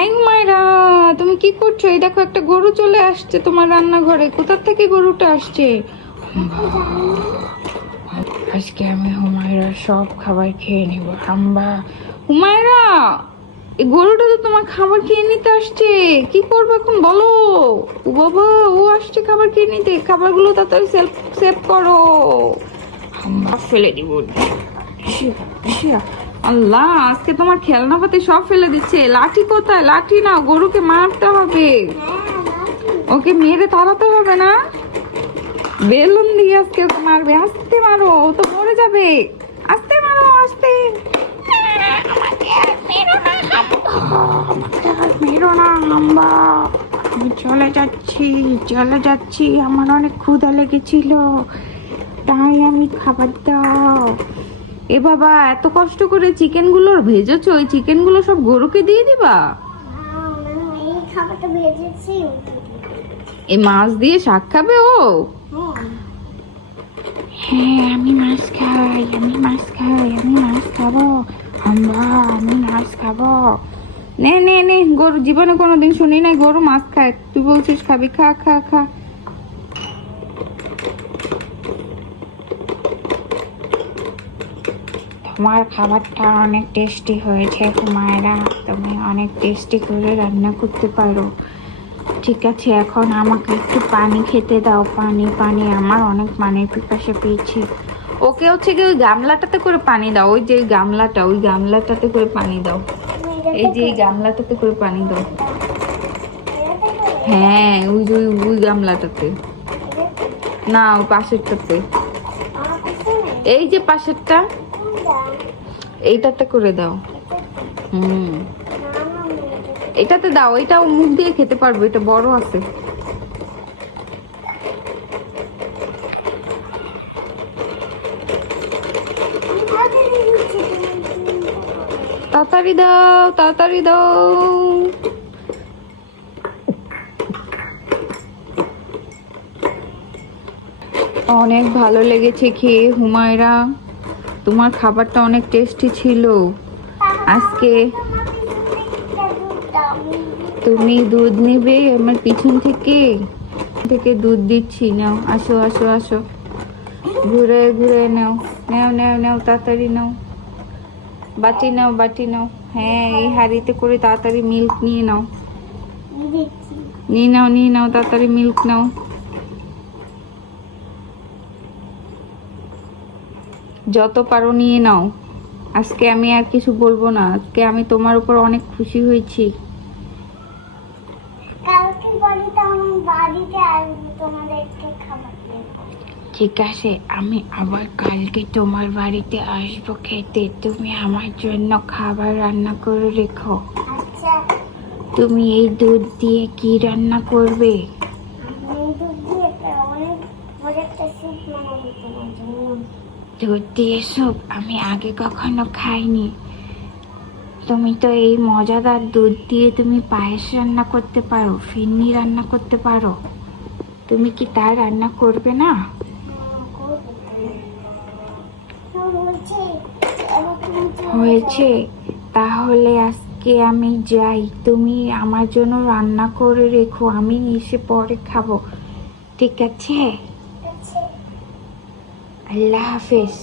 এই মায়েরা, তুমি কি করছো? এই দেখো একটা গরু চলে আসছে তোমার রান্নাঘরে। কোথা থেকে গরুটা আসছে? আজকে আমি হুমায়রা সব খাবার খেয়ে নেব। হাম্বা, হুমায়রা, এই গরুটা তো তোমার খাবার খেয়ে নিতে আসছে। কি করবো এখন বলো? ও বাবা, ও আসছে খাবার খেয়ে নিতে। খাবারগুলো তাড়াতাড়ি সেভ করো। হাম্বা, ফেলে দিব। আল্লাহ, আজকে তোমার খেলনা পাতি সব ফেলে দিচ্ছে। লাঠি কোথায়? লাঠি নাও, গরুকে মারতে হবে। ওকে মেরে তাড়াতে হবে না? বেলুন দিয়ে আজকে ওকে মারবে। আস্তে মারো, ও তো মরে যাবে। আস্তে মারো, আস্তে। আমাকে আর মেরো না হাম্বা, আমাকে আর মেরো না হাম্বা। আমি চলে যাচ্ছি। আমার অনেক ক্ষুধা লেগেছিল, তাই আমি খাবার দাও। এ বাবা, এত কষ্ট করে চিকেন গুলো ভেজেছো, ওই চিকেন গুলো সব গরুকে দিয়ে দিবা? এই মাছ দিয়ে শাক খাবে ও? হ্যাঁ, আমি মাছ খাবো। হাম্বা, আমি মাছ খাবো। নে নে নে, গরু জীবনে কোনোদিন শুনি নাই গরু মাছ খায়। তুই বলছিস খাবি, খা খা খা। তোমার খাবারটা অনেক টেস্টি হয়েছে হুমায়রা, তুমি অনেক টেস্টি করে রান্না করতে পারো। ঠিক আছে, এখন আমাকে একটু পানি খেতে দাও। পানি পানি, আমার অনেক পানির পিপাসা পেয়েছি। ওকে হচ্ছে কি ওই গামলাটাতে করে পানি দাও। ওই যে গামলাটা, ওই গামলাটাতে করে পানি দাও। এই যে এই গামলাটাতে করে পানি দাও। হ্যাঁ, ওই যে ওই গামলাটাতে না, ওই পাশেরটাতে। এই যে পাশেরটা, এইটাতে করে দাও। হুম, এটাতে দাও। এটাও মুখ দিয়ে খেতে পারবো, এটা বড় আছে। তাড়াতাড়ি দাও, তাড়াতাড়ি দাও। অনেক ভালো লেগেছে খেয়ে হুমায়রা, তোমার খাবারটা অনেক টেস্টি ছিল। আজকে তুমি দুধ নেবে আমার পিছন থেকে থেকে দুধ দিচ্ছি। নাও, আসো আসো আসো, ঘুরে ঘুরে নাও। নাও নাও নাও, তাড়াতাড়ি নাও। বাটি নাও, বাটি নাও। হ্যাঁ, এই হাঁড়িতে করে তাড়াতাড়ি মিল্ক নিয়ে নাও। নিয়ে নাও তাড়াতাড়ি মিল্ক নাও। যত পারো নিয়ে নাও। আজকে আমি আর কিছু বলবো না। আজকে আমি তোমার উপর অনেক খুশি হয়েছি। ঠিক আছে, আমি আবার কালকে তোমার বাড়িতে আসবো খেতে। তুমি আমার জন্য খাবার রান্না করে রেখো। তুমি এই দুধ দিয়ে কি রান্না করবে? দুধ দিয়ে স্যুপ? আমি আগে কখনো খাইনি। তুমি তো এই মজাদার দুধ দিয়ে তুমি পায়েস রান্না করতে পারো, ফিরনি রান্না করতে পারো। তুমি কি তার রান্না করবে না? হয়েছে, তাহলে আজকে আমি যাই। তুমি আমার জন্য রান্না করে রেখো, আমি এসে পরে খাবো। ঠিক আছে, আল্লাহ হাফেজ।